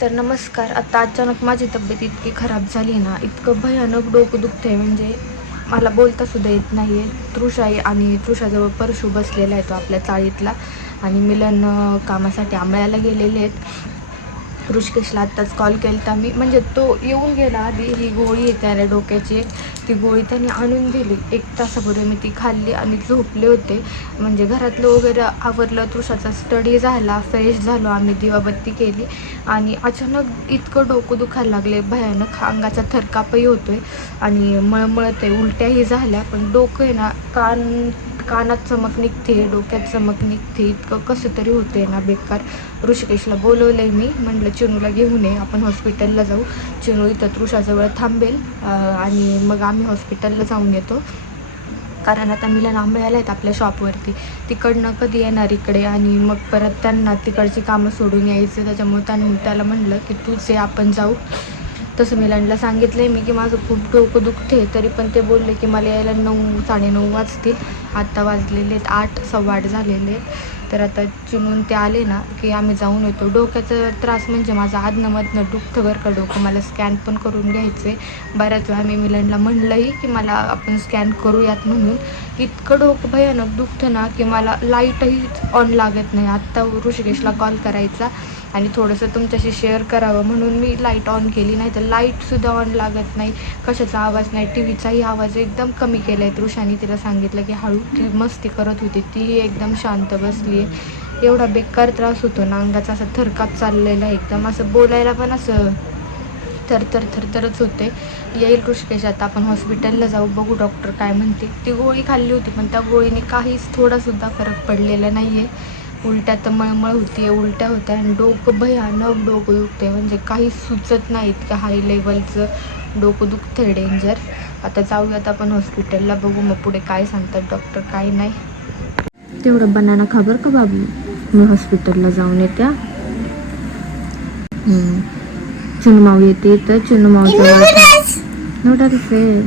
तर नमस्कार. आता अचानक माझी तब्येत इतकी खराब झाली ना, इतकं भयानक डोकं दुखतंय म्हणजे मला बोलता सुद्धा येत नाही आहे. तृषाई आणि तृषाजवळ परशू बसलेला आहे तो आपल्या चाळीतला, आणि मिलन कामासाठी आंबळ्याला गेलेले आहेत. ऋषिकेशला आत्ताच कॉल केला तर मी, म्हणजे तो येऊन गेला आधी. ही गोळी आहे त्याला डोक्याची, ती गोळी त्याने आणून दिली. 1 तासापूर्वी मी ती खाल्ली आणि झोपले होते. म्हणजे घरातलं वगैरे आवरलं, तृषाचा स्टडी झाला, फ्रेश झालो आम्ही, दिवाबत्ती केली, आणि अचानक इतकं डोकं दुखायला लागले भयानक. अंगाचा थरकापही होतोय आणि मळमळत आहे, उलट्याही झाल्या. पण डोकं आहे ना, कानात चमक निघते, डोक्यात चमक निघते, इतकं कसं तरी होते ना बेकार. ऋषिकेशला बोलवलं आहे मी, म्हटलं चिनूला घेऊन ये, आपण हॉस्पिटलला जाऊ. चिनू इथं तृषाजवळ थांबेल आणि मग आम्ही हॉस्पिटलला जाऊन येतो. कारण आता मिलन आंबळ्याला आहेत आपल्या शॉपवरती, तिकडनं कधी येणार इकडे, आणि मग परत त्यांना तिकडची कामं सोडून यायचं. त्याच्यामुळे त्याला म्हणलं की तूच ये, आपण जाऊ. तसं मिलनला सांगितलं आहे मी की माझं खूप डोकं दुखते, तरी पण ते बोलले की मला यायला 9 साडेनऊ वाजतील. आत्ता वाजलेले आहेत 8, 8:15 झालेले आहेत. तर आता चिमून ते आले ना की आम्ही जाऊन येतो. डोक्याचा त्रास म्हणजे माझं आधनंमधनं दुखतं बरं का डोकं. मला स्कॅन पण करून घ्यायचं आहे. बऱ्याच वेळा मी मिलनला म्हणलंही की मला आपण स्कॅन करूयात म्हणून. इतकं डोकं भयानक दुखतं ना की मला लाईटही ऑन लागत नाही. आत्ता ऋषिकेशला कॉल करायचा आणि थोडंसं तुमच्याशी शेअर करावं म्हणून मी लाईट ऑन केली, नाही तर लाईटसुद्धा ऑन लागत नाही, कशाचा आवाज नाही. टी व्हीचाही आवाज एकदम कमी केला आहे. तृषाने तिला सांगितलं की हळू, ती मस्ती करत होती, ती एकदम शांत बसली आहे. एवढा बेकार त्रास होतो ना, अंगाचा असा थरकाप चाललेला आहे एकदम, असं बोलायला पण असं थरथरच होते. येईल ऋषिकेश, आता आपण हॉस्पिटलला जाऊ, बघू डॉक्टर काय म्हणते. ती गोळी खाल्ली होती पण त्या गोळीने काहीच थोडासुद्धा फरक पडलेला नाही आहे. उलट्या तर मळमळ होती, उलट्या होत्या, आणि डोकं भयानक डोकं दुखते, म्हणजे काही सुचत नाही. इतकं हाय लेवलचं डोकं दुखतं आहे, डेंजर. आता जाऊयात आपण हॉस्पिटलला, बघू मग पुढे काय सांगतात डॉक्टर काय नाही. तेवढं बनाना खा बरं का बाबू, मी हॉस्पिटलला जाऊन येत्या. चुनूमाऊ येते तर चुनूमाऊजवळ नूडल्स आहे.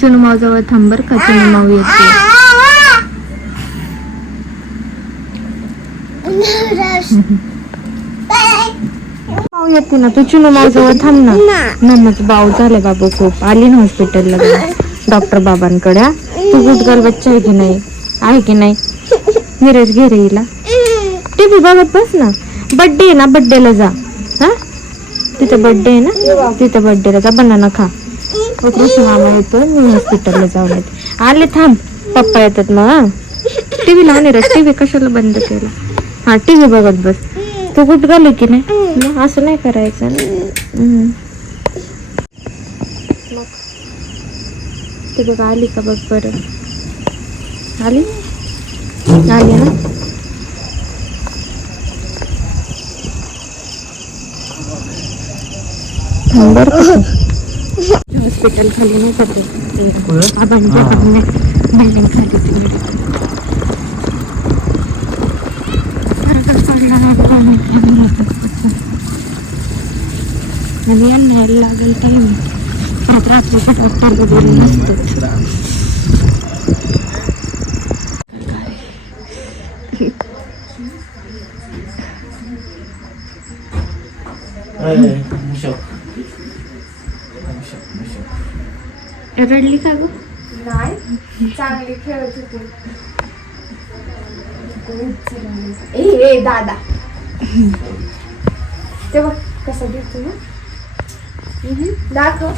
चुनूमाऊजवळ थांब बरं का, चुनूमाऊ येते. माऊ येते ना, तू चुनूमाऊ जवळ थांब ना. नमच बाऊ झाले बाबू खूप. आली ना हॉस्पिटलला डॉक्टर बाबांकडे. तू गुडगल बच्चा आहे की नाही, आहे की नाही. नीरज घे रे हिला, टीव्ही बघत बस ना. बड्डे आहे ना, बड्डेला जा. हा, तिथं बड्डे आहे ना, तिथं बड्डेला जा, बनाना खा. कृष्ण मामा येतो, मी हॉस्पिटलला जाऊन येते. आले, थांब, पप्पा येतात मग. हा, टीव्ही लावून रे, टीव्ही कशाला बंद केला. हा, टीव्ही बघत बस. तू कुठं गेली की नाही, असं नाही करायचं ना. ते बघ आली का बघ बरं. आली ना. हॉस्पिटल खाली नाही करते बिल्डिंग खाली. आणि यांना यायला लागेल टाईम. रात्रीच्या डॉक्टर वगैरे नसतं. रडली का गं? नाही, चांगली खेळत होती. ए दादा, ते बघ कसं दिसतो ना, दाखव.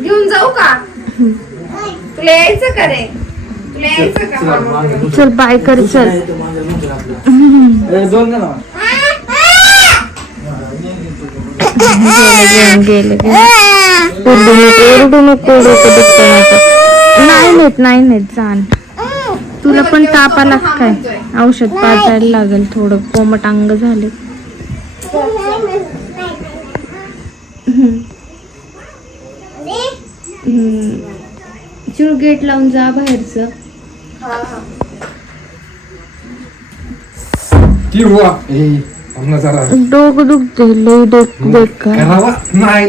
घेऊन जाऊ का, तुला यायचं का रे, तुला यायचं का. चल बाय कर, चल. गेले ओरडू नको, नाही नेत जाण. तुला पण ताप आला काय, औषध पाजायला लागेल. थोडं कोमट अंग झाले. चिरू गेट लावून जा बाहेरचं. डोकं दुखते लय, डोकं बेकार. नाही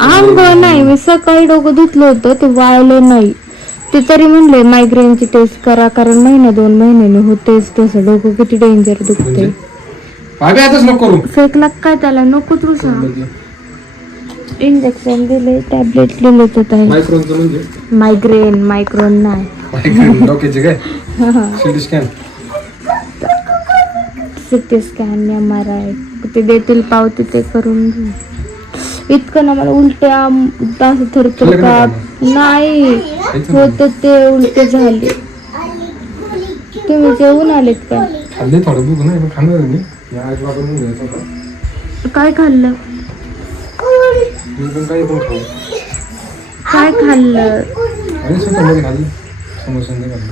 आंघोळ नाही, मी सकाळी डोकं धुतलं होतं ते वाळलं नाही. ते तरी म्हणले मायग्रेनची टेस्ट करा, कारण महिना 2 महिन्याने होतेच तसं. डोकं किती डेंजर दुखते. फेकला काय त्याला, नको तुझा. इंजेक्शन दिले, टॅबलेट लिहिले तर मायग्रेन, मायक्रोन नाही. सिटी स्कॅन, MRI ते देतील पावती, ते करून घेऊ. इतकं ना मला उलट्या, असं थरथर काप नाही होत, ते उलटे झाले. तुम्ही जेवून आलेत का? काय खाल्लं? काय खाल्लं?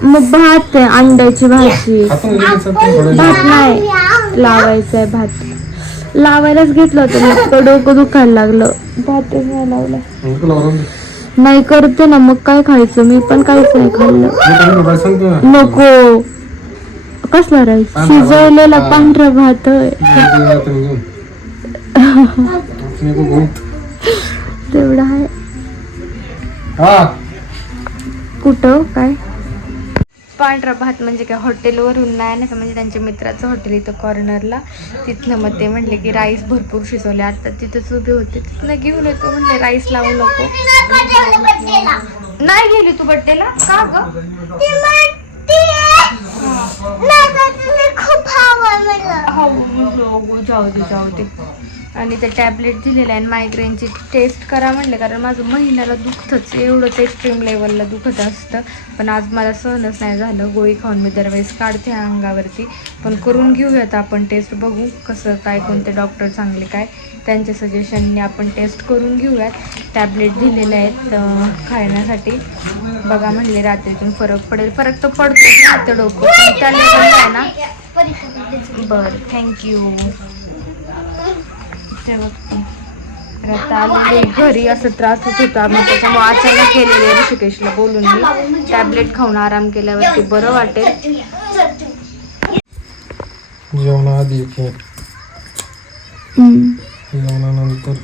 मग भात आहे, अंड्याची भाजी. भात नाही लावायचंय, भात लावायलाच घेतलं होतं, मग डोकं दुखायला लागलं. भातच नाही लावला. नाही करते ना, मग काय खायचं? मी पण काहीच नाही खाल्लं. नको. कसला राईस? शिजवलेला पांढरा भात आहे. तेवढं आहे. कुठं काय पांढरा भात म्हणजे काय हॉटेलवरून नाही ना, म्हणजे त्यांच्या मित्राचं हॉटेल इथं कॉर्नरला, तिथनं. मग ते म्हणले की राईस भरपूर शिजवले, आता तिथंच उभे होते, तिथनं घेऊन येतो म्हणले. राईस लावू नको. नाही गेली तू बड्डेला का ग? जाऊ दे. आणि ते टॅबलेट दिलेलं आहे, मायग्रेनची टेस्ट करा म्हणले, कारण माझं महिन्याला दुखतंच, एवढं ते एक्स्ट्रीम लेवलला दुखत असतं. पण आज मला सहनच नाही झालं. गोळी खाऊन मी दरवेळेस काढते अंगावरती, पण करून घेऊयात आपण टेस्ट, बघू कसं काय, कोणते डॉक्टर चांगले काय, त्यांच्या सजेशनने आपण टेस्ट करून घेऊयात. टॅबलेट दिलेले आहेत खाण्यासाठी. बघा म्हणले रात्रीतून फरक पडेल. फरक तर पडतो ना, तर डोकं त्या लेवलला आहे ना. बरं, थँक्यू. ते बघते आता आलेले घरी, असं त्रास होत होता, मग त्याच्यामुळे अचानक गेलेले ऋषिकेशला बोलून मी. टॅबलेट खाऊन आराम केल्यावरती बरं वाटेल. जेवणाआधी जेवणानंतर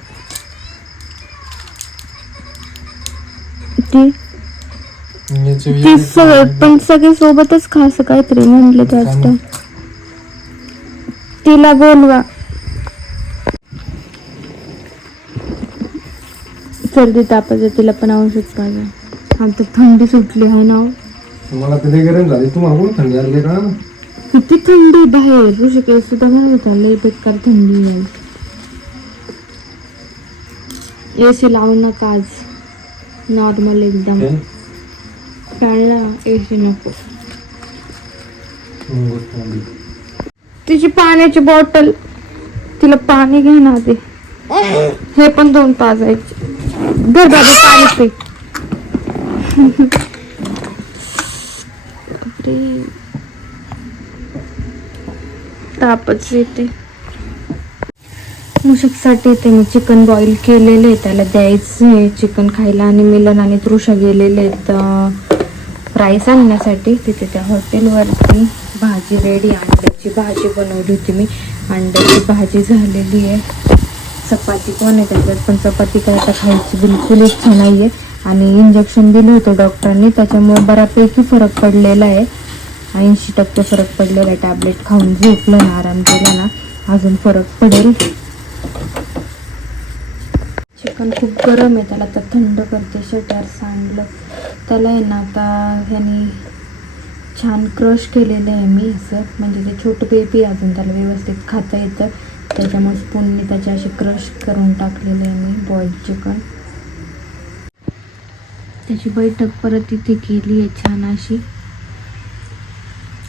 पण सगळे सोबतच खा, असं काहीतरी म्हणलं त्याच. तिला बोलवा. सर्दी तापाचं तिला पण औषध पाहिजे. आता थंडी सुटली आहे ना. मला कधी गरम झाली, तुम्हाला कोण थंडी आली का? किती थंडी बाहेर. ऋषिकेश सुद्धा म्हणत होता लय बेकार थंडी आहे. एसी लावू नका आज, नॉर्मल एकदम. फॅनला एसी नको. तिची पाण्याची बॉटल, तिला पाणी घे ना दे. हे पण 2 पाजायचे. घर बाबा पाणी पे. तापच येते. मुशकसाठी ते मी चिकन बॉईल केलेले आहे, त्याला द्यायचं चिकन खायला. आणि मिलन आणि तृषा गेलेले आहेत राईस आणण्यासाठी. तिथे त्या हॉटेलवरती भाजी रेडी, अंड्याची भाजी बनवली होती मी. अंड्याची भाजी झालेली आहे. चपाती पण आहे त्याच्यात, पण चपाती काय आता खायची बिलकुल इच्छा नाही आहे. आणि इंजेक्शन दिलं होतं डॉक्टरांनी, त्याच्यामुळे बऱ्यापैकी फरक पडलेला आहे. 80% फरक पडलेला आहे. टॅबलेट खाऊन झोपलं ना, आराम केला ना, अजून फरक पडेल. चिकन खूप गरम आहे, त्याला आता थंड करते. शटर सांडलं त्याला आहे ना. आता ह्यानी छान क्रश केलेलं आहे मी असं, म्हणजे ते छोटं बेबी अजून त्याला व्यवस्थित खाता येतं, त्याच्यामुळे स्पूनने त्याच्या असे क्रश करून टाकलेले आहे मी बॉइल्ड चिकन. त्याची बैठक परत इथे केली आहे छान अशी.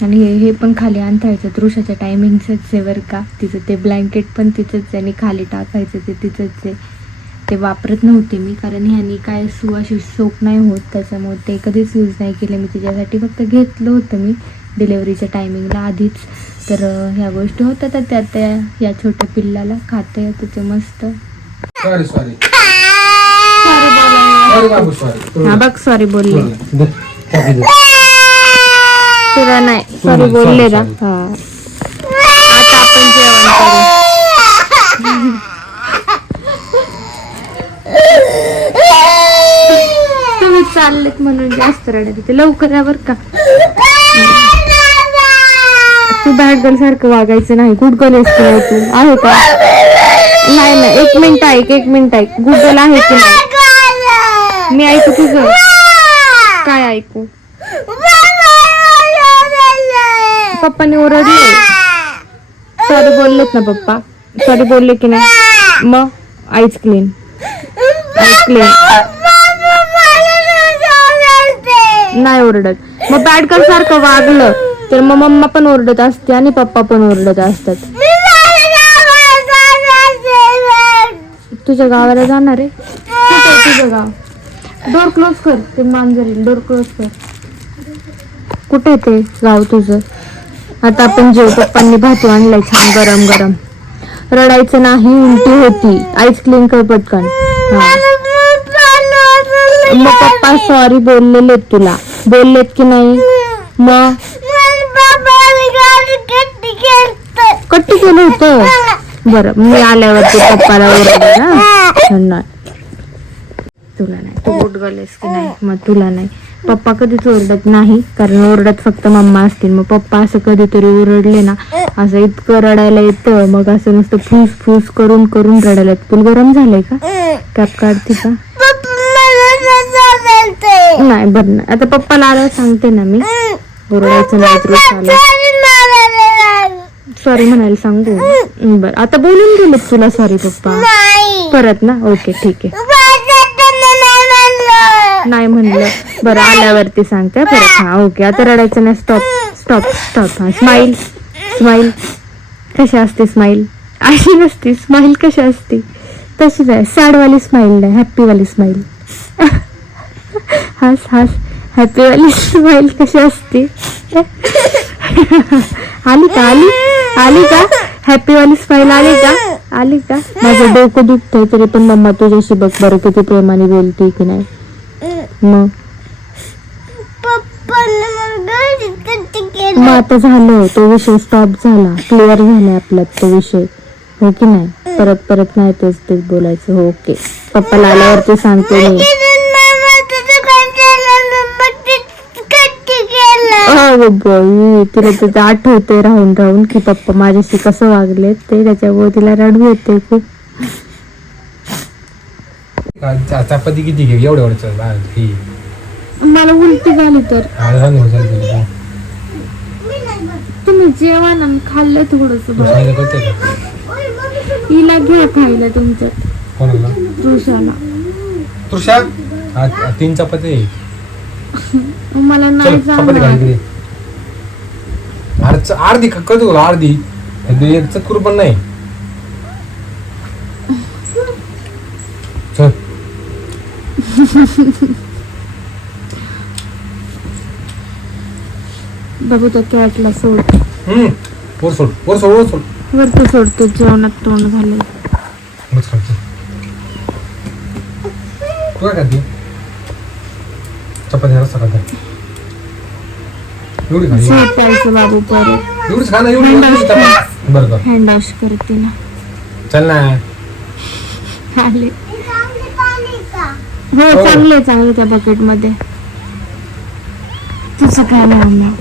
आणि हे पण खाली अंथरायचं तृषाच्या टायमिंगचंच आहे बरं का. तिचं ते ब्लँकेट पण तिचंच आहे आणि खाली टाकायचं ते तिचंच आहे. ते वापरत नव्हते मी, कारण ह्यानी काय अशी सोप नाही होत, त्याच्यामुळे ते कधीच यूज नाही केले मी. तिच्यासाठी फक्त घेतलं होतं मी डिलेवरीच्या टायमिंगला आधीच. तर ह्या गोष्टी होत्या तर त्या या छोट्या पिल्लाला खाता येतं ते मस्त. हा बघ, सॉरी बोलले तुला नाही, सॉरी बोलले ना. हा आता आपण जेवण करू. चाललेत म्हणून जास्त रडत येते. लवकर या बर का. तू बॅड गर्ल सारखं वागायचं नाही. गुड गर्ल असते तू आहे का? नाही नाही, एक मिनिट ऐक. गुड गर्ल आहे की नाही? मी ऐकू तुझं. काय ऐकू? पप्पाने ओरडले. सॉरी बोललेत ना पप्पा? सॉरी बोलले की नाही? मग आईच क्लीन. नाही ओरडत. मग बॅड गर्ल सारखं वागलं तर मग मम्मा पण ओरडत असते आणि पप्पा पण ओरडत असतात. तुझ्या गावाला जाणार आहे? कुठे आहे तुझं गाव? डोर क्लोज कर. ते मांजर डोर क्लोज कर. कुठे ते गाव तुझं? आता आपण जेव. पप्पांनी भातू आणलाय छान गरम गरम. रडायचं नाही, उलटी होती. आईस क्लीन कर पटकन. मग पप्पा सॉरी बोललेत तुला? बोललेत की नाही? मग कट्टी केलं होतं. बरं मी आल्यावरती पप्पाला ओरडले ना. तुला नाही. तू गुड गर्ल आहेस की नाही? मग तुला नाही. पप्पा कधीच ओरडत नाही, कारण ओरडत फक्त मम्मा असतील. मग पप्पा असं कधीतरी ओरडले ना, असं इतकं रडायला येतं. मग असं नुसतं फूस फूस करून करून रडायला येतं. तुला गरम झालंय का? कॅप काढते का? नाही बरं नाही. आता पप्पाला आल्यावर सांगते ना मी. ओरडायचं नाही. सॉरी म्हणायला सांगू. बरं आता बोलून गेलेत तुला सॉरी पप्पा? परत ना? ओके ठीक आहे. नाही म्हणलं. बरं आल्यावरती सांगते परत. हा ओके. आता रडायचं नाही. स्टॉप. हा स्माईल कशी असते? स्माईल अशी नसते. स्माईल कशी असते? तशीच आहे. सॅडवाली स्माईल नाही, हॅप्पीवाली स्माईल. हास हॅप्पीवाली स्माईल कशी असते? आली का हॅप्पीवाली स्माईल? आली का? माझं डोकं दुखतंय तरी पण मम्मा तुझ्याशी बघ बरं किती प्रेमाने बोलते की नाही. मग आता झालं. तो विषय स्टॉप झाला. क्लिअर झाला आपला तो विषय. हो की नाही? परत नाही तेच बोलायचं. हो ओके. पप्पाला आल्यावरती सांगते मी. तिला तिथं आठवते राहून की पप्पा माझ्याशी कसं वागले ते. त्याच्यामुळे तिला रडू येते खूप. चपाती किती घे? एवढं मला उलटी झाली तर तुम्ही जेवण आणि खाल्लं थोडस. हिला घ्या खायला तुमच्यात. तृषा 3 चपाती. मला नाही चपाती अर्धी कधी अर्धी एक चतुर पण नाही. चल बघू तर कॅटला सोड. वर सोड. वरती सोडतो. जेवणात तोंड झालंय. तू काय खाते? चपाती रस्सा खाते. झोपायचं बाबू परत. एवढीच खा ना. बरं हँड वॉश करते ना. चल ना. आले. हो चांगले त्या बकेट मध्ये. तुझं काय नाही.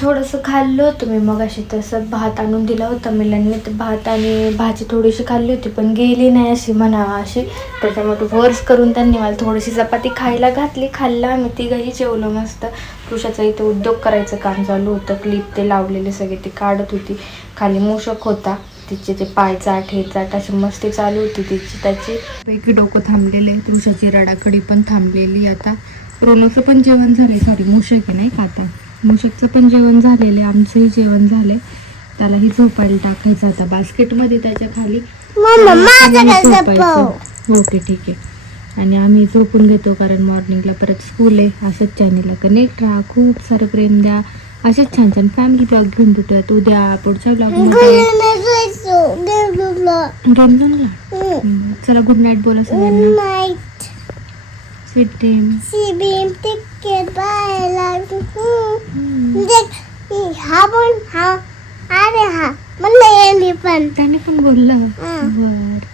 थोडंसं खाल्लं होतं मी मग अशी. तसं भात आणून दिला होता मिलांनी. तर भात आणि भाजी थोडीशी खाल्ली होती पण गेली नाही अशी म्हणावा अशी. त्याच्यामुळे फोर्स करून त्यांनी मला थोडीशी चपाती खायला घातली. खाल्ला आम्ही तिघंही जेवलो मस्त. पुरुषाचं इथे उद्योग करायचं काम चालू होतं. क्लिप ते लावलेले सगळे ते काढत होती. खाली मूषक होता. तिचे ते पाय चाट हे चाट अशी मस्ती चालू होती त्याची. पैकी डोकं थांबलेले. पुरुषाची रडाकडी पण थांबलेली. आता रोनोचं पण जेवण झाले. सॉरी मूषक नाही का आता. मूषकचं पण जेवण झालेलं आहे. आमचंही जेवण झालंय. त्यालाही झोपायला टाकायचं आता बास्केटमध्ये त्याच्या खाली. ओके ठीक आहे. आणि आम्ही झोपून घेतो कारण मॉर्निंगला परत स्कूल आहे. असंच चॅनलला कनेक्ट राहा. खूप सारं प्रेम द्या. असेच छान छान फॅमिली ब्लॉग घेऊन भेटूयात उद्या पुढच्या ब्लॉगमध्ये. चला गुड नाईट बोला सगळ्यांना. Sweet dream. हा बोल. हा अरे हा मला मी पण त्याने पण बोललं बर